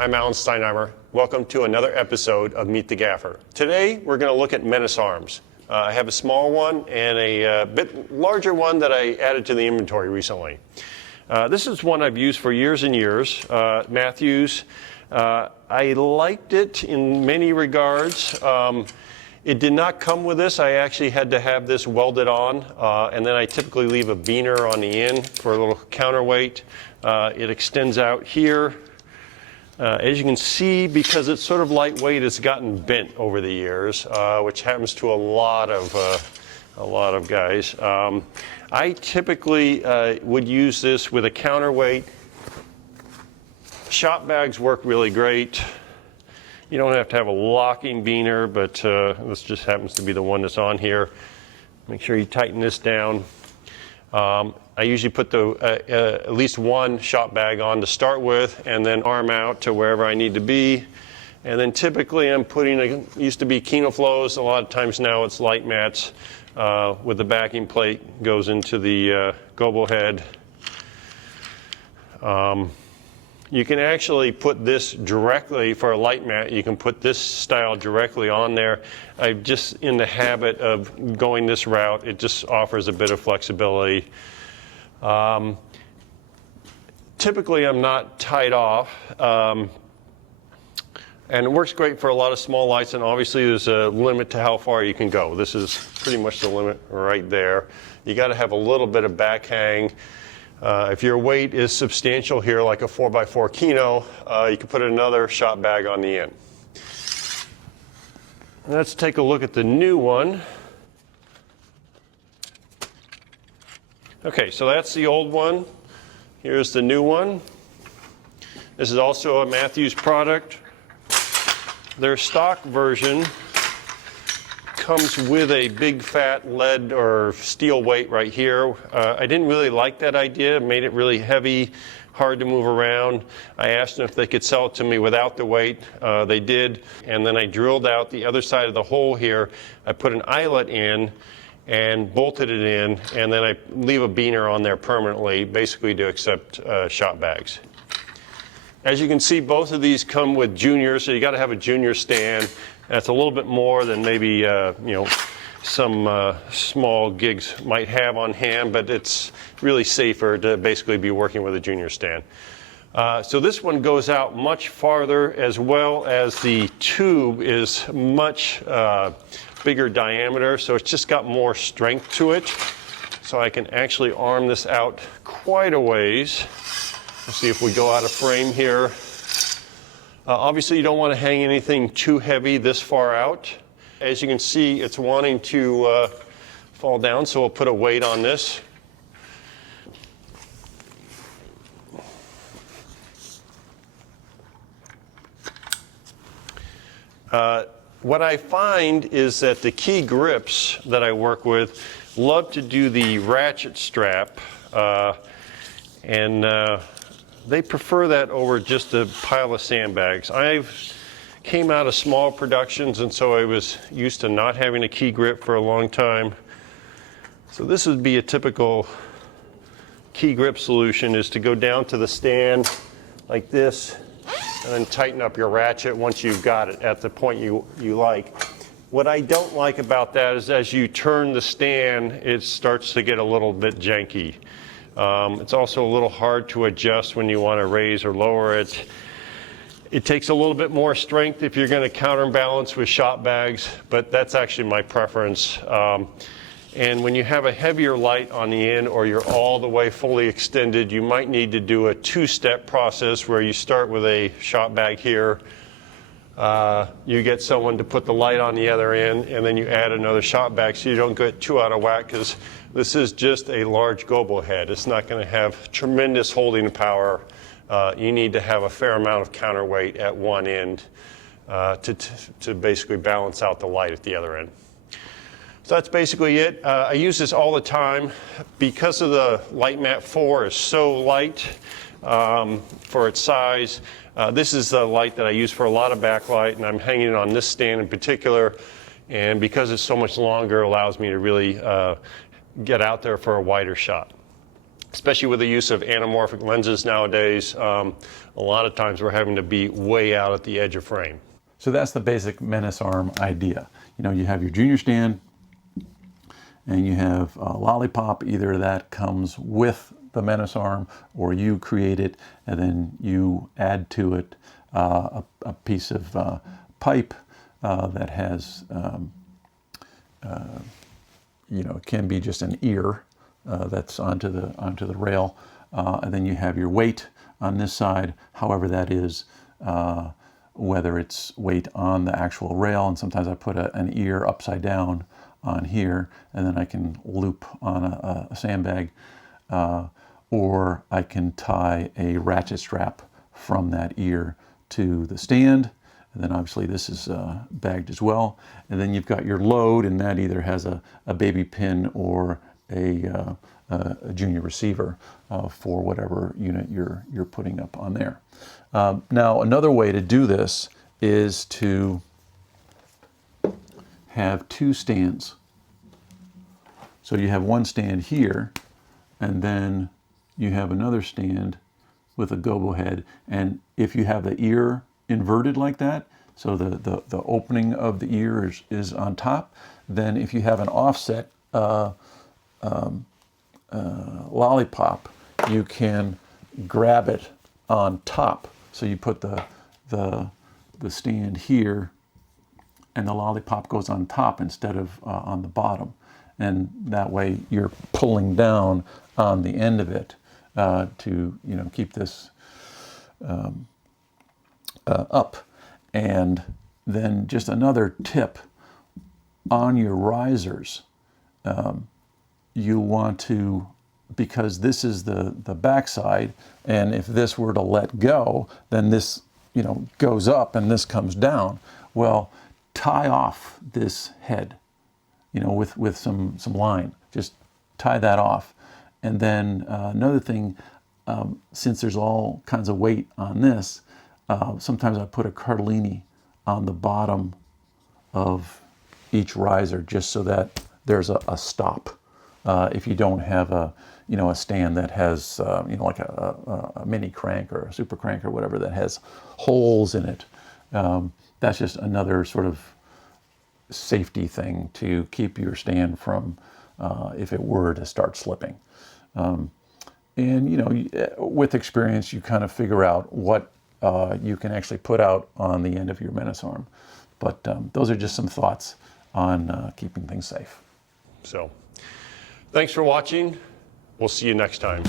I'm Alan Steinheimer. Welcome to another episode of Meet the Gaffer. Today we're going to look at Menace arms. I have a small one and a bit larger one that I added to the inventory recently. This is one I've used for years and years, Matthews. I liked it in many regards. It did not come with this. I actually had to have this welded on, and then I typically leave a beaner on the end for a little counterweight. It extends out here. As you can see, because it's sort of lightweight, it's gotten bent over the years, which happens to a lot of guys. I typically would use this with a counterweight. Shop bags work really great. You don't have to have a locking beaner, but this just happens to be the one that's on here. Make sure you tighten this down. I usually put at least one shop bag on to start with, and then arm out to wherever I need to be. And then typically I'm putting, used to be Kino Flows, a lot of times now it's light mats with the backing plate goes into the gobo head. You can actually put this directly, for a light mat, you can put this style directly on there. I'm just in the habit of going this route. It just offers a bit of flexibility. Typically I'm not tied off, and it works great for a lot of small lights, and obviously there's a limit to how far you can go. This is pretty much the limit right there. You got to have a little bit of back hang. If your weight is substantial here, like a 4x4 Kino, you can put another shop bag on the end. Let's take a look at the new one. Okay, so that's the old one. Here's the new one. This is also a Matthews product. Their stock version comes with a big fat lead or steel weight right here. I didn't really like that idea. It made it really heavy, hard to move around. I asked them if they could sell it to me without the weight. They did. And then I drilled out the other side of the hole here. I put an eyelet in and bolted it in, and then I leave a beaner on there permanently, basically to accept shop bags. As you can see, both of these come with juniors, so you got to have a junior stand. That's a little bit more than maybe some small gigs might have on hand, but it's really safer to basically be working with a junior stand. So this one goes out much farther, as well as the tube is much bigger diameter, so it's just got more strength to it. So I can actually arm this out quite a ways. Let's see if we go out of frame here. Obviously you don't want to hang anything too heavy this far out. As you can see, it's wanting to fall down, so we'll put a weight on this. What I find is that the key grips that I work with love to do the ratchet strap, and they prefer that over just a pile of sandbags. I've came out of small productions, and so I was used to not having a key grip for a long time. So this would be a typical key grip solution, is to go down to the stand like this, and then tighten up your ratchet once you've got it at the point you like. What I don't like about that is as you turn the stand, it starts to get a little bit janky. It's also a little hard to adjust when you want to raise or lower it. It takes a little bit more strength if you're going to counterbalance with shop bags, but that's actually my preference. And when you have a heavier light on the end, or you're all the way fully extended, you might need to do a two-step process where you start with a shop bag here. You get someone to put the light on the other end, and then you add another shop bag so you don't get too out of whack, because this is just a large gobo head. It's not going to have tremendous holding power. You need to have a fair amount of counterweight at one end to basically balance out the light at the other end. So that's basically it. I use this all the time because of the Light Mat 4 is so light for its size. This is the light that I use for a lot of backlight, and I'm hanging it on this stand in particular. And because it's so much longer, it allows me to really get out there for a wider shot. especially with the use of anamorphic lenses nowadays, a lot of times we're having to be way out at the edge of frame. So that's the basic Menace arm idea. You know, you have your junior stand and you have a lollipop. Either that comes with the Menace arm or you create it and then you add to it a piece of pipe that has, you know, it can be just an ear that's onto the rail, and then you have your weight on this side, however that is, whether it's weight on the actual rail, and sometimes I put an ear upside down on here, and then I can loop on a sandbag, or I can tie a ratchet strap from that ear to the stand. And then obviously this is bagged as well. And then you've got your load, and that either has a baby pin or a junior receiver for whatever unit you're putting up on there. Now another way to do this is to have two stands. So you have one stand here, and then you have another stand with a gobo head. And if you have the ear inverted like that, so the opening of the ear is on top, then if you have an offset lollipop, you can grab it on top. So you put the stand here and the lollipop goes on top instead of on the bottom. And that way you're pulling down on the end of it to, you know, keep this up. And then just another tip on your risers, you want to, because this is the backside, and if this were to let go, then this, you know, goes up and this comes down. Well, tie off this head, you know, with some line. Just tie that off. And then another thing, since there's all kinds of weight on this, sometimes I put a cardellini on the bottom of each riser just so that there's a stop. If you don't have a stand that has, you know, like a mini crank or a super crank or whatever that has holes in it, that's just another sort of safety thing to keep your stand from, if it were to start slipping. And, you know, with experience, you kind of figure out what you can actually put out on the end of your Menace arm. But those are just some thoughts on keeping things safe. So, thanks for watching. We'll see you next time.